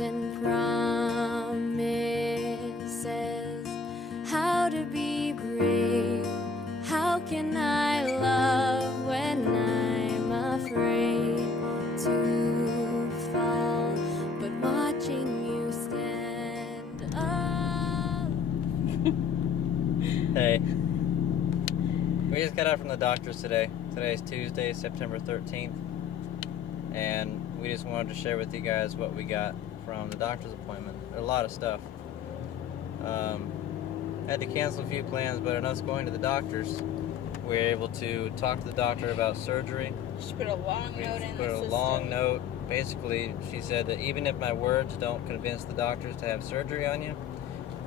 and promises, how to be brave, how can I love when I'm afraid to fall, but watching you stand up. Hey, we just got out from the doctor's today. Today is Tuesday, September 13th, and we just wanted to share with you guys what we got from the doctor's appointment. A lot of stuff. Had to cancel a few plans, but in us going to the doctor's, we were able to talk to the doctor about surgery. Just put a long note in the system. Put a long note. Basically, she said that even if my words don't convince the doctors to have surgery on you,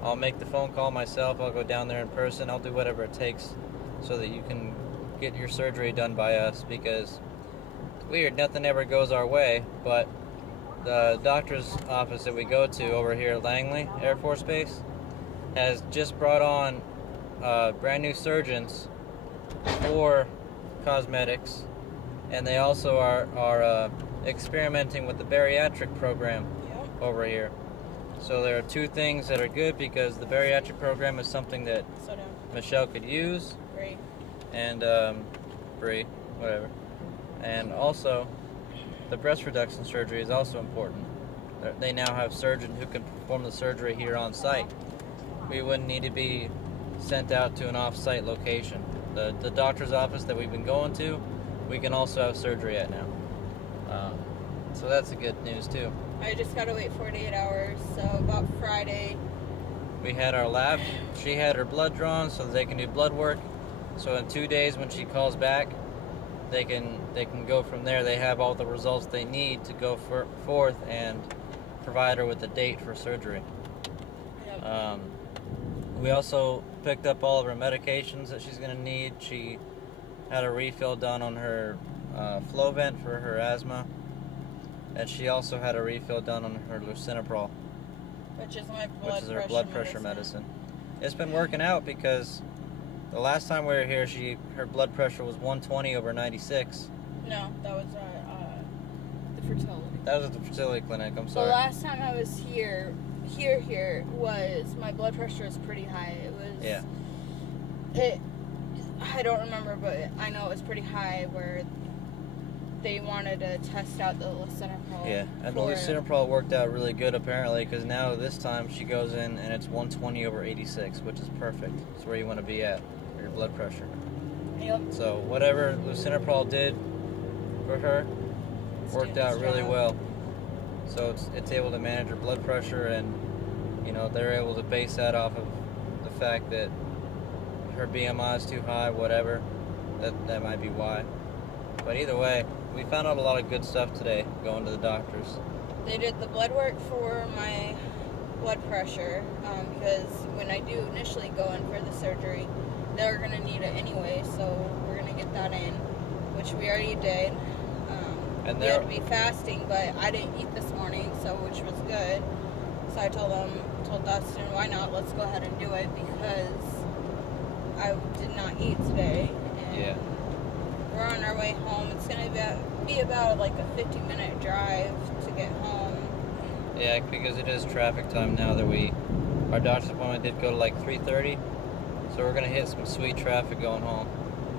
I'll make the phone call myself. I'll go down there in person. I'll do whatever it takes so that you can get your surgery done by us, because it's weird, nothing ever goes our way, but the doctor's office that we go to over here at Langley Air Force Base has just brought on brand new surgeons for cosmetics, and they also are experimenting with the bariatric program over here. So there are two things that are good, because the bariatric program is something that Michelle could use, and Bree, whatever. And also, the breast reduction surgery is also important. They now have surgeons who can perform the surgery here on site. We wouldn't need to be sent out to an off-site location. The doctor's office that we've been going to, we can also have surgery at now. So that's the good news too. I just gotta wait 48 hours, so about Friday. We had our lab. She had her blood drawn so that they can do blood work. So in 2 days, when she calls back, they can go from there. They have all the results they need to go forth and provide her with a date for surgery. Yep. We also picked up all of her medications that she's going to need. She had a refill done on her Flovent for her asthma, and she also had a refill done on her Lisinopril, which is her blood pressure medicine. It's been working out, because the last time we were here, her blood pressure was 120 over 96. No, that was the fertility. That was at the fertility clinic. I'm sorry. The last time I was here was, my blood pressure was pretty high. It was. Yeah. I don't remember, but I know it was pretty high, where they wanted to test out the Lisinopril. Yeah, and the Lisinopril worked out really good apparently, because now this time she goes in and it's 120 over 86, which is perfect. It's where you want to be at for your blood pressure. Yep. So whatever Lisinopril did for her worked out really well. So it's able to manage her blood pressure, and they're able to base that off of the fact that her BMI is too high, whatever. That might be why. But either way, we found out a lot of good stuff today going to the doctors. They did the blood work for my blood pressure, because when I do initially go in for the surgery, they're going to need it anyway, so we're going to get that in, which we already did. And we had to be fasting, but I didn't eat this morning, which was good. So I told Dustin, why not? Let's go ahead and do it, because I did not eat today. And yeah. We're on our way home. It's going to be about like a 50-minute drive to get home. Yeah, because it is traffic time now that our doctor's appointment did go to like 3:30. So we're going to hit some sweet traffic going home.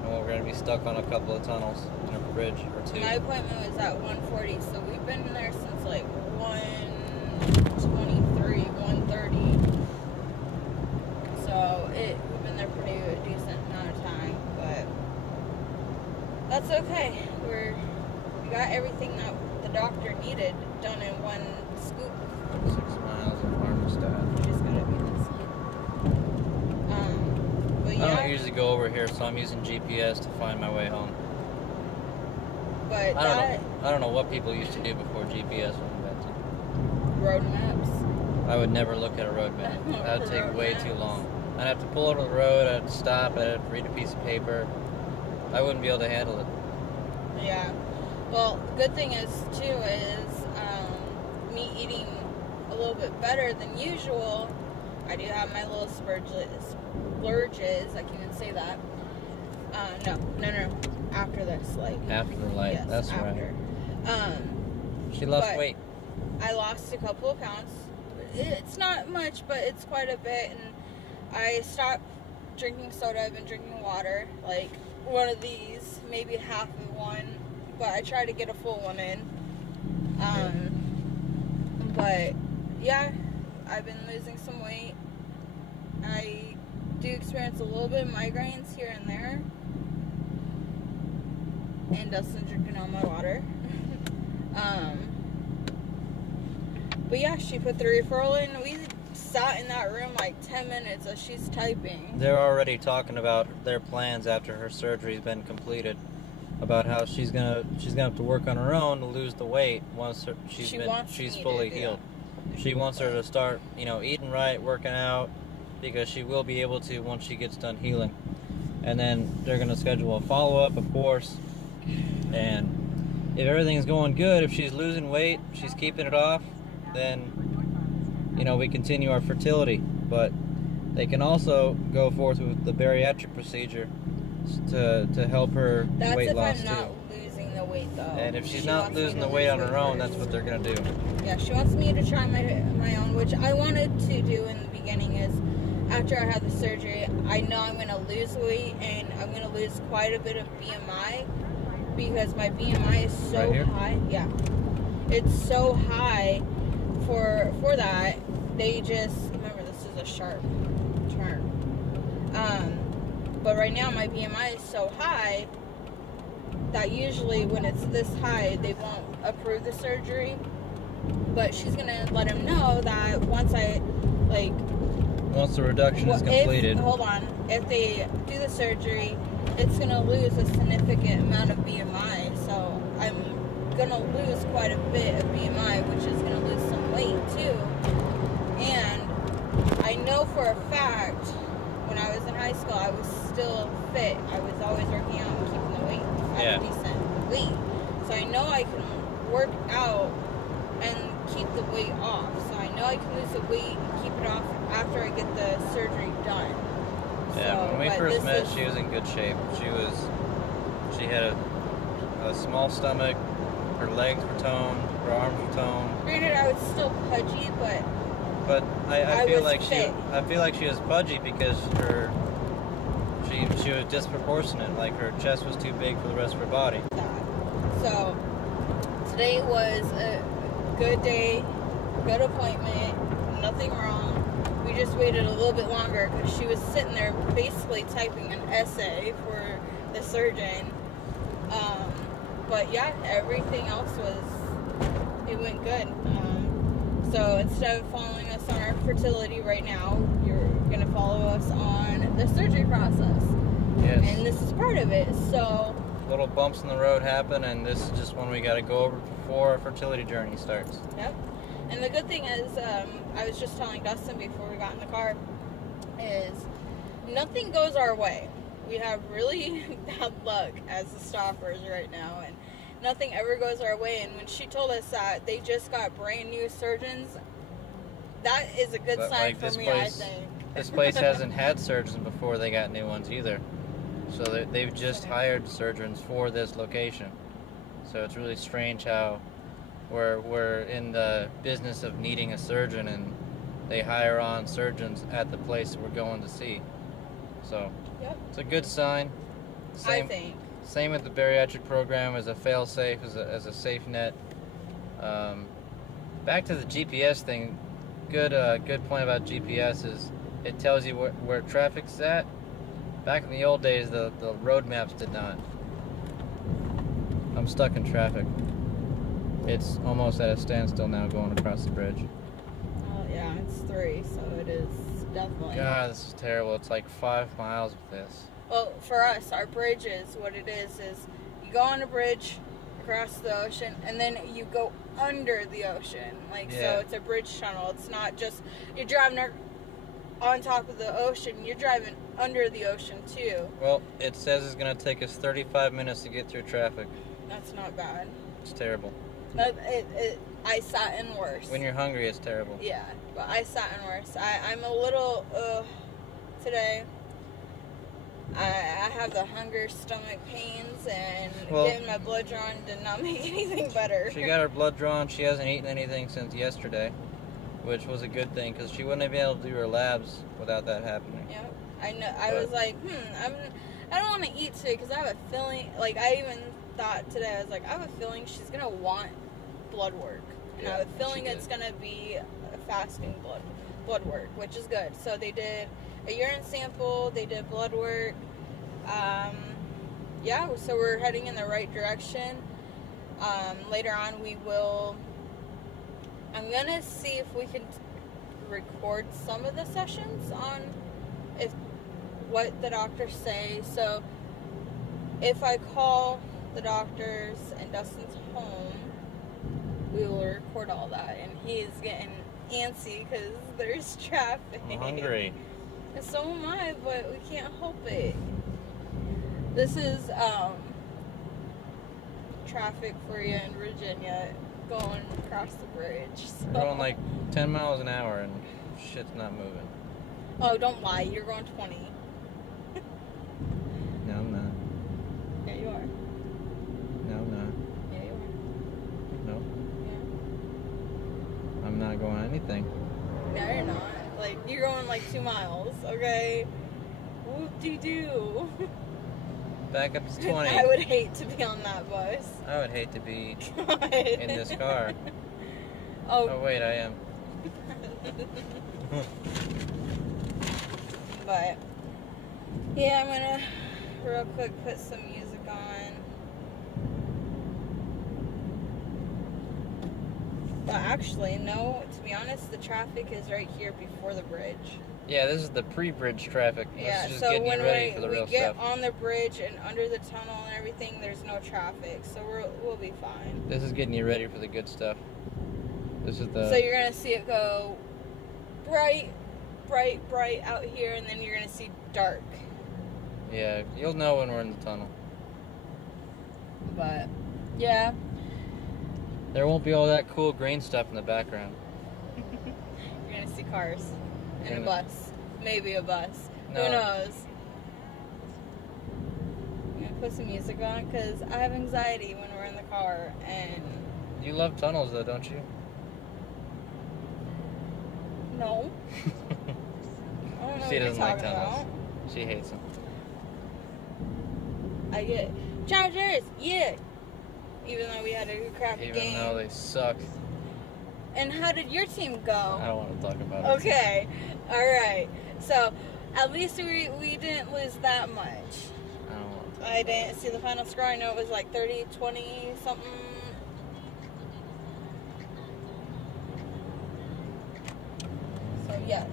And we're going to be stuck on a couple of tunnels and a bridge or two. My appointment was at 1:40, so we've been there since like 1:23, 1:30. So we've been there pretty a decent amount of time, but that's okay. We got everything that the doctor needed done in one scoop. 6 miles of Armistead. We just gotta be this one. But yeah. I don't usually go over here, so I'm using GPS to find my way home. But I don't know what people used to do before GPS was invented. Road maps. I would never look at a road map. That would take way too long. I'd have to pull over the road, I'd have to stop, I'd have to read a piece of paper. I wouldn't be able to handle it. Yeah. Well, the good thing is, too, me eating a little bit better than usual. I do have my little splurges. I can't even say that. No. After this, After the light. Yes, that's after. right. She lost weight. I lost a couple of pounds. It's not much, but it's quite a bit. And I stopped drinking soda. I've been drinking water, like one of these, maybe half of one, but I try to get a full one in. But yeah, I've been losing some weight. I do experience a little bit of migraines here and there. And Dustin's drinking all my water. But yeah, she put the referral in. We sat in that room like 10 minutes as she's typing. They're already talking about their plans after her surgery's been completed, about how she's gonna have to work on her own to lose the weight once she's fully healed. She wants her to start, eating right, working out, because she will be able to once she gets done healing. And then they're gonna schedule a follow-up, of course. And if everything's going good, if she's losing weight, she's keeping it off, then we continue our fertility. But they can also go forth with the bariatric procedure to help her weight loss too. That's if I'm not losing the weight, though. And if she's not losing the weight on her own, that's what they're gonna do. Yeah, she wants me to try my own, which I wanted to do in the beginning. Is after I have the surgery, I know I'm gonna lose weight and I'm gonna lose quite a bit of BMI because my BMI is so high. Yeah, it's so high for that. They just remember this is a sharp turn. But right now my BMI is so high that usually when it's this high, they won't approve the surgery. But she's gonna let him know that once the reduction is completed. If they do the surgery, it's gonna lose a significant amount of BMI. So I'm gonna lose quite a bit of BMI, which is gonna lose some weight too. And I know for a fact, when I was in high school, I was still fit. I was always working out and keeping the weight at a decent weight. So I know I can work out and keep the weight off. So I know I can lose the weight and keep it off after I get the surgery done. Yeah, when we first met, she was in good shape. She had a small stomach, her legs were toned, her arms were toned. Granted, I was still pudgy, but I feel like fit. I feel like she was pudgy because she was disproportionate. Like her chest was too big for the rest of her body. So today was a good day, good appointment, nothing wrong. We just waited a little bit longer because she was sitting there basically typing an essay for the surgeon. But yeah, everything else it went good. So instead of following us on our fertility right now, you're going to follow us on the surgery process. Yes. And this is part of it. So little bumps in the road happen, and this is just one we got to go over before our fertility journey starts. Yep. And the good thing is, I was just telling Dustin before we got in the car, is nothing goes our way. We have really bad luck as the Stauffers right now, and nothing ever goes our way. And when she told us that they just got brand new surgeons, that is a good sign for me, I think. This place hasn't had surgeons before they got new ones either. So they've just hired surgeons for this location. So it's really strange how we're in the business of needing a surgeon and they hire on surgeons at the place we're going to see. So it's a good sign. I think. Same with the bariatric program as a fail-safe, as a safe net. Back to the GPS thing. Good point about GPS is it tells you where traffic's at. Back in the old days, the road maps did not. I'm stuck in traffic. It's almost at a standstill now going across the bridge. Oh yeah, it's 3, so it is definitely. God, this is terrible. It's like 5 miles with this. Well, for us, our bridge is what it is you go on a bridge across the ocean, and then you go under the ocean. So it's a bridge tunnel. It's not just you're driving on top of the ocean. You're driving under the ocean too. Well, it says it's going to take us 35 minutes to get through traffic. That's not bad. It's terrible. I sat in worse. When you're hungry, it's terrible. Yeah, but I sat in worse. I'm a little today. I have the hunger, stomach pains, and Well- getting my blood drawn did not make anything better. She got her blood drawn. She hasn't eaten anything since yesterday, which was a good thing because she wouldn't have been able to do her labs without that happening. Yeah, I know. I But- was like, I don't want to eat today because I have a feeling. Like I even thought today, I was like, I have a feeling she's gonna want blood work, and I have a Yeah, feeling she it's did. gonna be a fasting blood work, which is good. So they did a urine sample, they did blood work. Yeah, so we're heading in the right direction. Later on, I'm gonna see if we can record some of the sessions on what the doctors say. So if I call the doctors and Dustin's home, we will record all that. And he is getting antsy because there's traffic. I'm hungry. And so am I, but we can't help it. This is traffic for you in Virginia going across the bridge. So. We're going like 10 miles an hour and shit's not moving. Oh, don't lie. You're going 20. No, I'm not. Yeah, you are. No, I'm not. Yeah, you are. No, Yeah. I'm not going anything. No, you're not. Like, you're going like 2 miles, okay? Whoop-de-doo. Back up to 20. I would hate to be on that bus. I would hate to be God. in this car. Oh, Oh, wait, I am. but yeah, I'm gonna real quick put some music on. But actually, no, to be honest, the traffic is right here before the bridge. Yeah, this is the pre-bridge traffic. Yeah, This is just so getting when you ready for the we real get stuff. on the bridge and under the tunnel and everything, there's no traffic, so we'll be fine. This is getting you ready for the good stuff. This is the... So you're gonna see it go bright, bright, bright out here, and then you're gonna see dark. Yeah, you'll know when we're in the tunnel. But yeah, There won't be all that cool green stuff in the background. you're gonna see cars and a Gonna- bus, maybe a bus. No. Who knows? I'm gonna put some music on because I have anxiety when we're in the car, and You love tunnels though, don't you? no, I don't know She what you're doesn't like talking tunnels. about. She hates them. I get Chargers, yeah. Even though we had a crappy Even game. though they suck. And how did your team I go? don't want to talk about it. Okay, all right. So at least we didn't lose that much. I don't want to. I didn't see the final score. I know it was like 30, 20 something. So yes.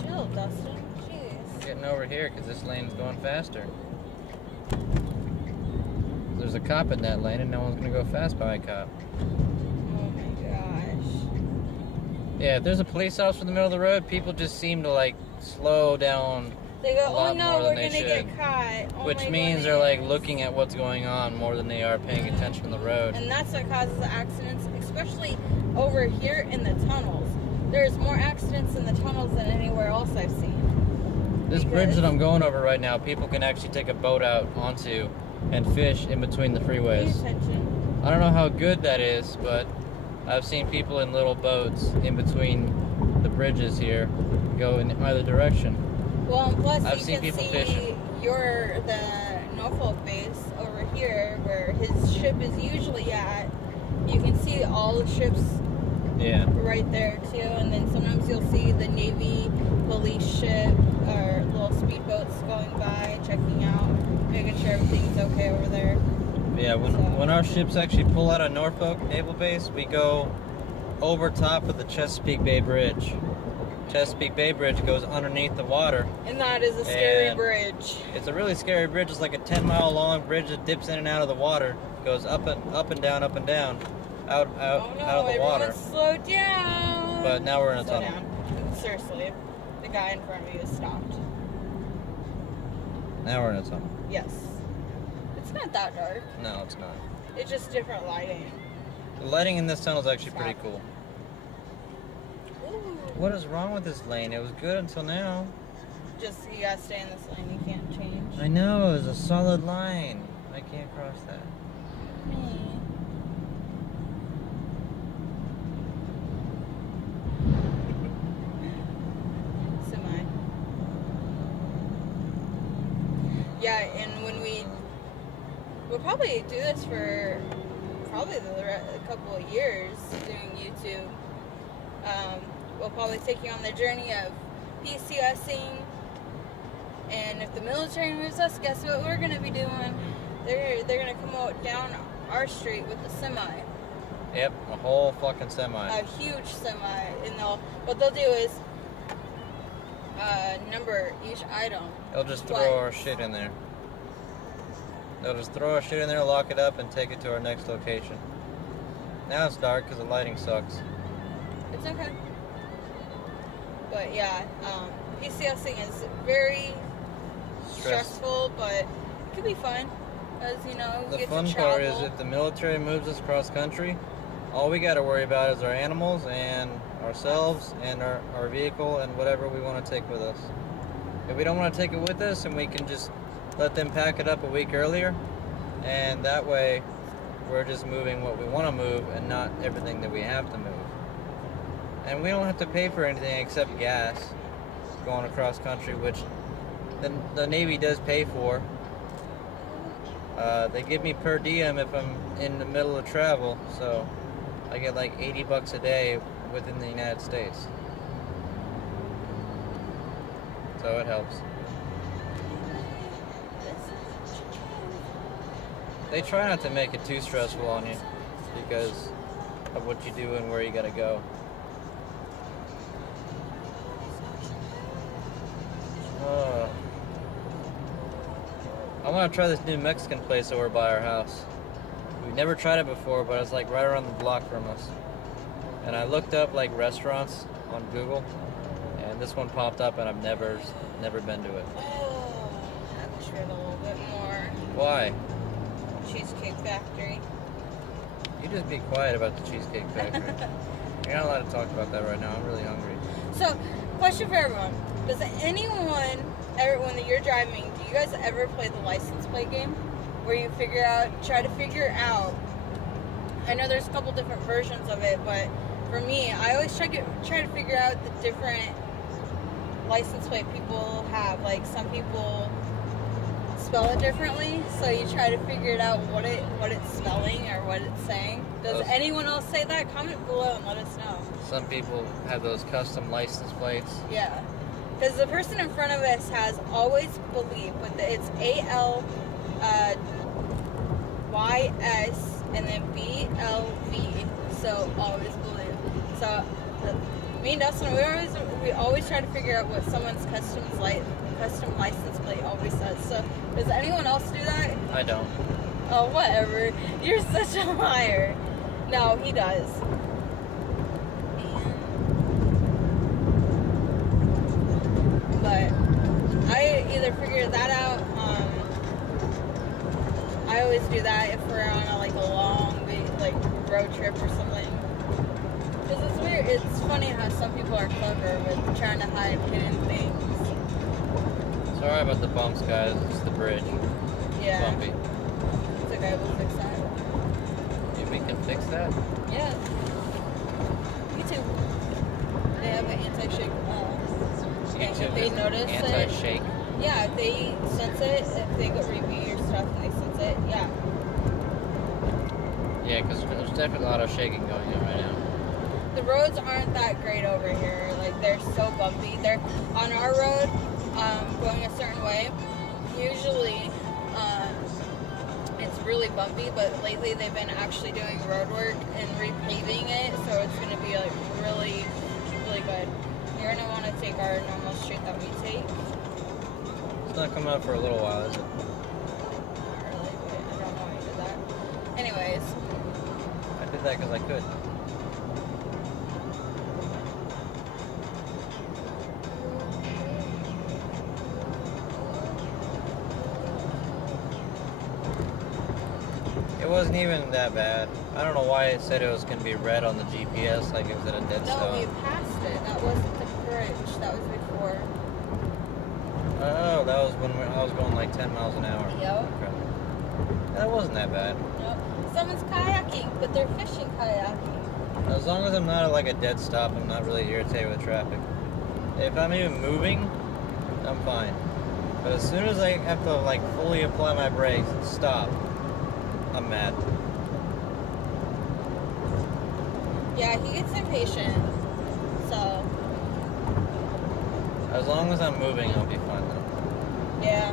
Chill, Dustin. Jeez. Getting over here because this lane's going faster. There's a cop in that lane and no one's going to go fast by a cop. Oh my gosh. Yeah, if there's a police officer in the middle of the road, people just seem to like slow down, They go, A lot oh no, more we're than they gonna get should. caught. Oh which my means they're like goodness. looking at what's going on more than they are paying attention to the road. And that's what causes the accidents, especially over here in the tunnels. There's more accidents in the tunnels than anywhere else I've seen. This bridge because- that I'm going over right now, people can actually take a boat out onto and fish in between the Pay freeways. attention. I don't know how good that is, but I've seen people in little boats in between the bridges here go in either direction. Well, and plus I've you seen can people see fishing. the Norfolk base over here, where his ship is usually at. You can see all the ships Yeah. right there too, and then sometimes you'll see the Navy police ship or little speedboats going by, checking out, making sure everything's okay over there. Yeah, when our ships actually pull out of Norfolk Naval Base, we go over top of the Chesapeake Bay Bridge. Chesapeake Bay Bridge goes underneath the water. And that is a scary And- bridge. It's a really scary bridge. It's like a 10-mile long bridge that dips in and out of the water. Goes up and down, out Oh no, of the everyone water. slow down. But now we're in a Slow tunnel. down. Seriously, the guy in front of you is stopped. Now we're in a tunnel. Yes. It's not that dark. No, it's not. It's just different lighting. The lighting in this tunnel is actually pretty Stop. cool. Ooh. What is wrong with this lane? It was good until now. Just, you gotta stay in this lane. You can't change. I know, it's a solid line. I can't cross that. Me. Semi. Yeah, and when we'll probably do this for probably a couple of years doing YouTube. We'll probably take you on the journey of PCOSing, and if the military moves us, guess what we're gonna be doing? They're gonna come out down our street with a semi, Yep, a whole fucking semi. a huge semi, and what they'll do is number each item. They'll just throw twice. our shit in there. They'll just throw our shit in there, lock it up, and take it to our next location. Now it's dark because the lighting sucks. It's okay. But yeah, PCOSing is very stressful, but it could be fun. Because, you know, The we get fun to travel. part is if the military moves us cross country, all we got to worry about is our animals and ourselves and our vehicle and whatever we want to take with us. If we don't want to take it with us, and we can just let them pack it up a week earlier, and that way we're just moving what we want to move and not everything that we have to move. And we don't have to pay for anything except gas going across country, which the Navy does pay for. They give me per diem if I'm in the middle of travel, so I get like $80 a day within the United States. So it helps. They try not to make it too stressful on you because of what you do and where you gotta go. I want to try this new Mexican place over by our house. We've never tried it before, but it's like right around the block from us. And I looked up like restaurants on Google, and this one popped up, and I've never been to it. Oh, I wish we had a little bit more. Why? Cheesecake Factory. You just be quiet about the Cheesecake Factory. You're not allowed to talk about that right now. I'm really hungry. So, question for everyone. Does anyone ever, when you're driving, do you guys ever play the license plate game? Where you try to figure out, I know there's a couple different versions of it, but for me, I always try to figure out the different license plate people have. Like, some people spell it differently, so you try to figure it out what it's spelling or what it's saying. Does anyone else say that? Comment below and let us know. Some people have those custom license plates. Yeah. Because the person in front of us has always believed, it's ALYS and then BLV. So always believe. So me and Dustin, we always try to figure out what someone's custom license plate always says. So does anyone else do that? I don't. Oh, whatever. You're such a liar. No, he does. But I either figure that out. I always do that if we're on a long road trip or something. Because it's weird. It's funny how some people are clever with trying to hide hidden things. Sorry about the bumps, guys. It's the bridge. Yeah. Bumpy. It's okay. We'll fix that. Maybe we can fix that. Yeah. YouTube. They have an anti-shake. If they notice anti-shake. Yeah, if they sense it, if they go review your stuff and they sense it, yeah. Yeah, because there's definitely a lot of shaking going on right now. The roads aren't that great over here. Like, they're so bumpy. They're on our road, going a certain way. Usually, it's really bumpy, but lately they've been actually doing road work and repaving it, so it's going to be really, really good. You're going to want to take our normal street that we take. It's not coming up for a little while, is it? Not really, but I don't know why you did that. Anyways. I did that because I could. It wasn't even that bad. I don't know why it said it was going to be red on the GPS, like it was at a dead No, stop. we passed it. That wasn't the bridge. That was before. Oh, that was when I was going like 10 miles an hour. Yep. Okay. That wasn't that bad. Nope. Someone's kayaking, but they're fishing kayaking. As long as I'm not at like a dead stop, I'm not really irritated with traffic. If I'm even moving, I'm fine. But as soon as I have to like fully apply my brakes and stop, I'm mad. Yeah, he gets impatient. So, As long as I'm moving, I'll be fine though. yeah.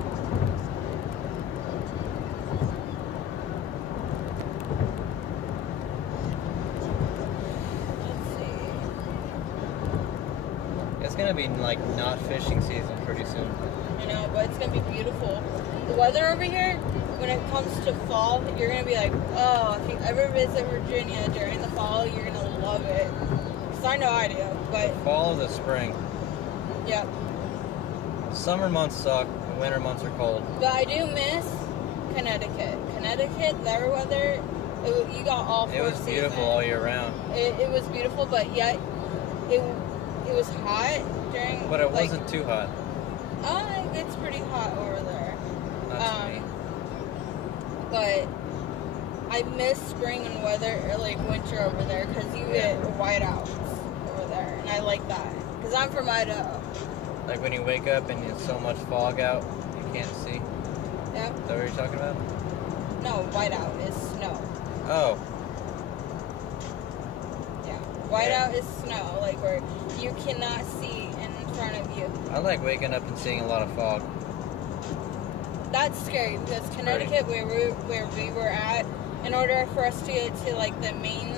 Let's see. It's gonna be like not fishing season pretty soon. I know, but it's gonna be beautiful. The weather over here, when it comes to fall, you're gonna be like, oh, if you ever visit Virginia during the fall, you're gonna love it. Cause I know I do, but Fall or the spring. yeah. Summer months suck. The winter months are cold. But I do miss Connecticut. Connecticut, their weather, you got all four It was beautiful seasons. all year round. It was beautiful, but yet it was hot during. But it like, wasn't too hot. It's pretty hot over there. Not to me. But I miss spring and weather, or like winter over there, because you get whiteouts over there, and I like that. Because I'm from Idaho. Like when you wake up and there's so much fog out, you can't see. Yeah. Is that what you're talking about? No, whiteout is snow. Oh, Yeah. Whiteout is snow, like where you cannot see in front of you. I like waking up and seeing a lot of fog. That's scary because Connecticut, where we were at, in order for us to get to like the main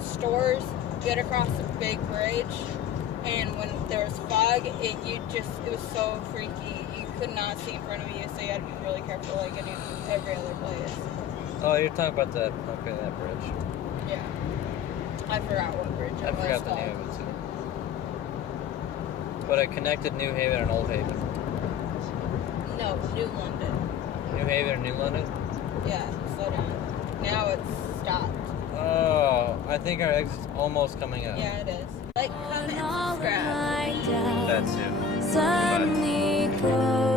stores, you had to cross a big bridge, and when there was fog, it was so freaky. You could not see in front of you, so you had to be really careful, like in every other place. Oh, you're talking about that bridge. Yeah, I forgot what bridge it I was forgot the called. name of it too. But it connected New Haven and Old Haven. No, New London. New Haven and New London? Yeah, slow down. Now it's stopped. Oh, I think our exit's almost coming up. Yeah, it is. Like, comment, All subscribe. my doubts That's it. suddenly close.